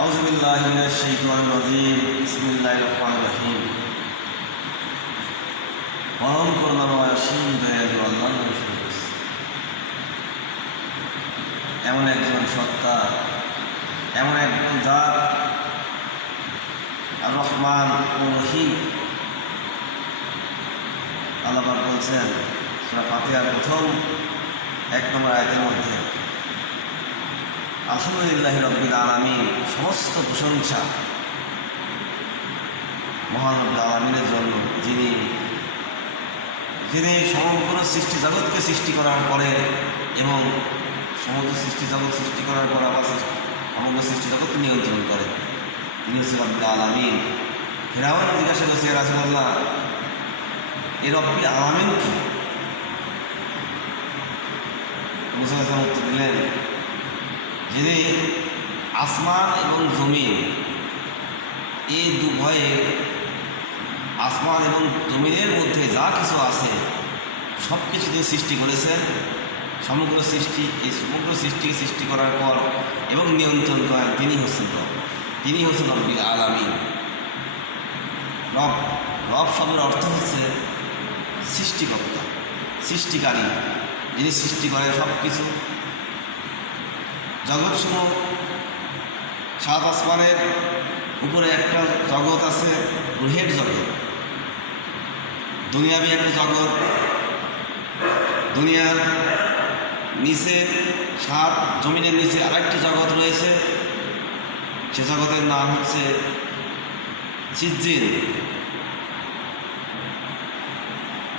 আউযু বিল্লাহি মিনাশ শাইতানির রাজীম। বিসমিল্লাহির রহমানির রহিম। পরম করুণাময় অসীম দয়ালু আল্লাহর নামে শুরু করছি। এমন একজন সত্তা, এমন একজন জাত, আর রহমান ও রহিম। আল্লাহ পাক বলছেন সূরা ফাতিহার প্রথম 1 নম্বর আয়াতের মধ্যে, আলহামদুলিল্লাহি রাব্বিল আলামিন, সমস্ত প্রশংসা মহান রব্বুল আলামিনের জন্য, যিনি সমগ্র সৃষ্টি জগৎকে সৃষ্টি করার পরে এবং সমগ্র সৃষ্টি জগৎ সৃষ্টি করার পর আবার সমগ্র সৃষ্টি জগৎকে নিয়ন্ত্রণ করে। তিনি হচ্ছে রব্বুল আলামিন। ফেরাউন জিজ্ঞাসা করছে, রাসূলুল্লাহ, এই রব্বুল আলামিন কি? মুসা আলাইহিস উত্তর দিলেন, যিনি আসমান এবং জমিন, এই দুভয়ে আসমান এবং জমিনের মধ্যে যা কিছু আছে সব কিছু তিনি সৃষ্টি করেছেন। সমগ্র সৃষ্টি, এই সমগ্র সৃষ্টিকে সৃষ্টি করার পর এবং নিয়ন্ত্রণ করেন তিনি হচ্ছেন রব। তিনি হচ্ছেন রব্বুল আলামিন। রব শব্দের অর্থ হচ্ছে সৃষ্টিকর্তা, সৃষ্টিকারী, যিনি সৃষ্টি করেন সব কিছু। জগৎসমূহ, 7 আসমানের উপরে একটা জগৎ আছে, রুহের জগৎ, দুনিয়াবি একটা জগৎ। দুনিয়ার নিচে 7 জমিনের নিচে আরেকটি জগৎ রয়েছে, সে জগতের নাম হচ্ছে সিজ্জিন।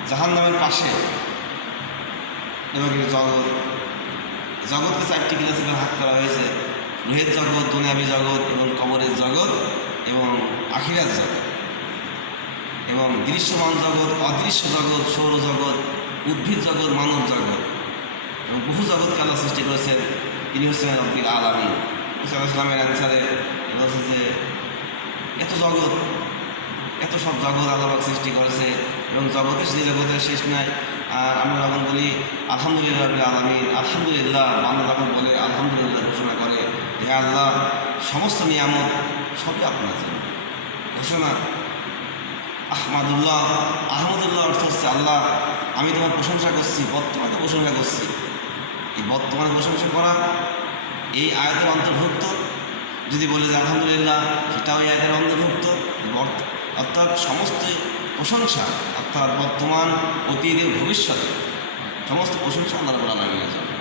জাহান্নামের পাশে এবং জগৎকে 4টি ক্লাসে ভাগ করা হয়েছে: রুহের জগৎ, দুনিয়াবি জগৎ এবং কবরের জগৎ এবং আখিরাত জগৎ। এবং দৃশ্যমান জগৎ, অদৃশ্য জগৎ, সৌরজগৎ, উদ্ভিদ জগৎ, মানব জগৎ এবং বহু জগৎকে আল্লাহ সৃষ্টি করেছেন। তিনি হচ্ছেন রব্বুল আলামিন। মুসা আলাইহিস সালামের অ্যান্সারে বলছে যে এত জগৎ, এত সব জগৎ আল্লাহ সৃষ্টি করেছে এবং সেই জগতের শেষ নাই। আর আমরা যখন বলি আলহামদুলিল্লাহ রাব্বিল আলামিন, আলহামদুলিল্লাহ, বান্দা যখন বলে আলহামদুলিল্লাহ ঘোষণা করে, হে আল্লাহ, সমস্ত নিয়ামত সবই আপনার জন্য। ঘোষণা আহমাদুল্লাহ, আহমদুল্লাহ অর্থ হচ্ছে আল্লাহ, আমি তোমার প্রশংসা করছি, বর্তমানে প্রশংসা করছি। এই বর্তমানে প্রশংসা করা এই আয়াতের অন্তর্ভুক্ত। যদি বলে যে আলহামদুলিল্লাহ, সেটাও এই আয়াতের অন্তর্ভুক্ত। অর্থাৎ সমস্ত প্রশংসা, অর্থাৎ বর্তমান, অতীত এবং ভবিষ্যতে সমস্ত প্রশংসা আল্লাহ রাব্বুল আলামিনের জন্য।